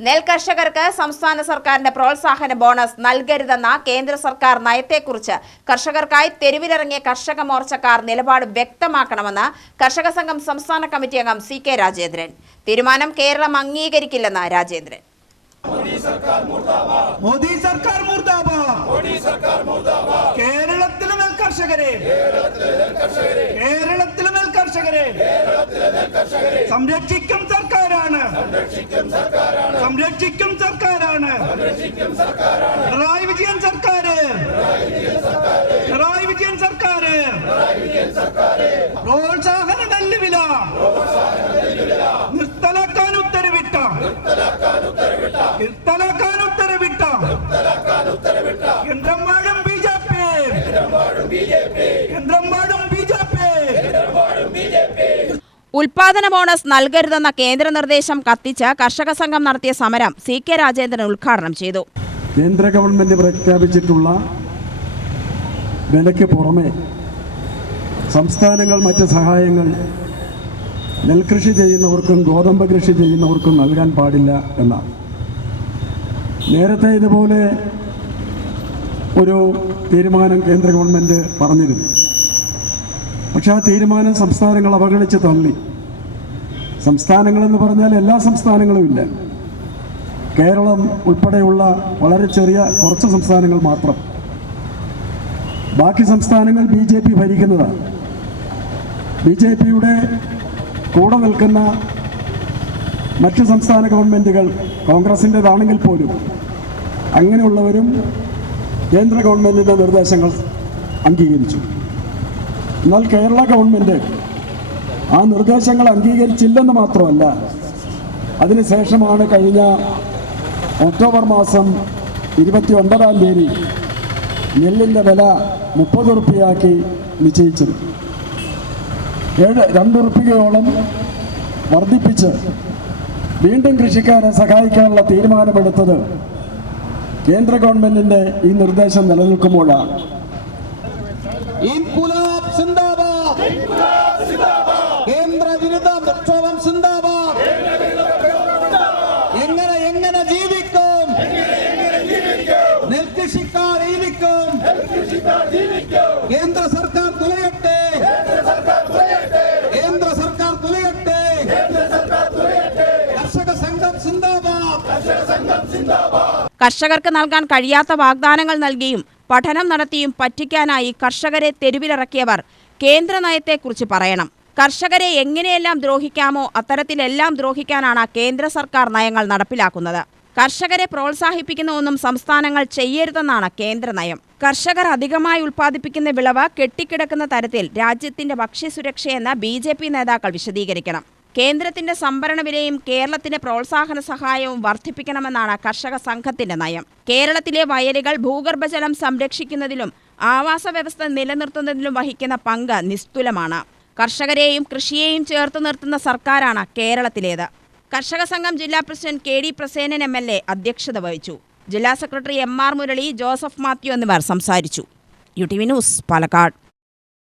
നെൽകർഷകർക്ക് സംസ്ഥാന സർക്കാരിന്റെ പ്രോത്സാഹന ബോണസ് നൽകരുതെന്ന കേന്ദ്ര സർക്കാർ നയത്തെക്കുറിച്ച് കർഷകർക്കായി തെരുവിലിറങ്ങിയ കർഷക മോർച്ചക്കാർ നിലപാട് വ്യക്തമാക്കണമെന്ന് കർഷക സംഘം സംസ്ഥാന കമ്മിറ്റി അംഗം CK രാജേന്ദ്രൻ. തീരുമാനം കേരളം അംഗീകരിക്കില്ലെന്ന് രാജേന്ദ്രൻ. സംരക്ഷിക്കും സർക്കാരാണ് പിണറായി വിജയൻ സർക്കാർ പ്രോത്സാഹന നെല്ലുവില നിർത്തലാക്കാൻ ഉത്തരവിട്ട കേന്ദ്രമാടും BJP. ഉൽപാദന ബോണസ് നൽകരുതെന്ന കേന്ദ്ര നിർദ്ദേശം കത്തിച്ച് കർഷക സംഘം നടത്തിയ സമരം CK രാജേന്ദ്രൻ ഉദ്ഘാടനം ചെയ്തു. കേന്ദ്ര ഗവൺമെന്റ് പ്രഖ്യാപിച്ചിട്ടുള്ള വിലയ്ക്ക് പുറമെ സംസ്ഥാനങ്ങൾ മറ്റ് സഹായങ്ങൾ നെൽകൃഷി ചെയ്യുന്നവർക്കും ഗോതമ്പ് കൃഷി ചെയ്യുന്നവർക്കും നൽകാൻ പാടില്ല എന്നാണ്. നേരത്തെ ഇതുപോലെ ഒരു തീരുമാനം കേന്ദ്ര ഗവൺമെന്റ് പറഞ്ഞിരുന്നു. പക്ഷെ ആ തീരുമാനം സംസ്ഥാനങ്ങൾ അവഗണിച്ച് തള്ളി. സംസ്ഥാനങ്ങളെന്ന് പറഞ്ഞാൽ എല്ലാ സംസ്ഥാനങ്ങളും ഇല്ല, കേരളം ഉൾപ്പെടെയുള്ള വളരെ ചെറിയ കുറച്ച് സംസ്ഥാനങ്ങൾ മാത്രം. ബാക്കി സംസ്ഥാനങ്ങൾ BJP ഭരിക്കുന്നതാണ്. BJPയുടെ കൂടെ നിൽക്കുന്ന മറ്റ് സംസ്ഥാന ഗവൺമെൻറ്റുകൾ കോൺഗ്രസിൻ്റെതാണെങ്കിൽ പോലും അങ്ങനെയുള്ളവരും കേന്ദ്ര ഗവൺമെൻറ്റിൻ്റെ നിർദ്ദേശങ്ങൾ അംഗീകരിച്ചു. എന്നാൽ കേരള ഗവൺമെൻറ് ആ നിർദ്ദേശങ്ങൾ അംഗീകരിച്ചില്ലെന്ന് മാത്രമല്ല, അതിനുശേഷമാണ് കഴിഞ്ഞ ഒക്ടോബർ മാസം 29-ാം തീയതി നെല്ലിൻ്റെ വില 30 രൂപയാക്കി നിശ്ചയിച്ചത്. 2 രൂപയോളം വർദ്ധിപ്പിച്ച് വീണ്ടും കൃഷിക്കാരെ സഹായിക്കാനുള്ള തീരുമാനമെടുത്തത് കേന്ദ്ര ഗവൺമെന്റിന്റെ ഈ നിർദ്ദേശം നിലനിൽക്കുമ്പോഴാണ്. കേന്ദ്ര വിരുദ്ധ പ്രക്ഷോഭം സിന്ദാബാദ്. എങ്ങനെ ജീവിക്കും നെൽകൃഷിക്കാർ ജീവിക്കും. കേന്ദ്ര സർക്കാർ തുലയട്ടെ. കർഷക സംഘം സിന്ദാബാദ്. കർഷകർക്ക് നൽകാൻ കഴിയാത്ത വാഗ്ദാനങ്ങൾ നൽകിയും പഠനം നടത്തിയും പറ്റിക്കാനായി കർഷകരെ തെരുവിലിറക്കിയവർ കേന്ദ്ര നയത്തെക്കുറിച്ച് പറയണം. കർഷകരെ എങ്ങനെയെല്ലാം ദ്രോഹിക്കാമോ അത്തരത്തിലെല്ലാം ദ്രോഹിക്കാനാണ് കേന്ദ്ര സർക്കാർ നയങ്ങൾ നടപ്പിലാക്കുന്നത്. കർഷകരെ പ്രോത്സാഹിപ്പിക്കുന്ന ഒന്നും സംസ്ഥാനങ്ങൾ ചെയ്യരുതെന്നാണ് കേന്ദ്ര നയം. കർഷകർ അധികമായി ഉൽപ്പാദിപ്പിക്കുന്ന വിളവ് കെട്ടിക്കിടക്കുന്ന തരത്തിൽ രാജ്യത്തിന്റെ ഭക്ഷ്യസുരക്ഷയെന്ന് BJP നേതാക്കൾ വിശദീകരിക്കണം. കേന്ദ്രത്തിന്റെ സംഭരണ വിലയും കേരളത്തിന്റെ പ്രോത്സാഹന സഹായവും വർദ്ധിപ്പിക്കണമെന്നാണ് കർഷക സംഘത്തിന്റെ നയം. കേരളത്തിലെ വയലുകൾ ഭൂഗർഭജലം സംരക്ഷിക്കുന്നതിലും ആവാസ വ്യവസ്ഥ നിലനിർത്തുന്നതിലും വഹിക്കുന്ന പങ്ക് നിസ്തുലമാണ്. കർഷകരെയും കൃഷിയെയും ചേർത്ത് നിർത്തുന്ന സർക്കാരാണ് കേരളത്തിലേത്. കർഷക സംഘം ജില്ലാ പ്രസിഡന്റ് KD പ്രസേനൻ MLA അധ്യക്ഷത വഹിച്ചു. ജില്ലാ secretary MR Murali, Joseph Mathew എന്നിവർ സംസാരിച്ചു. UTV news, Palakkad.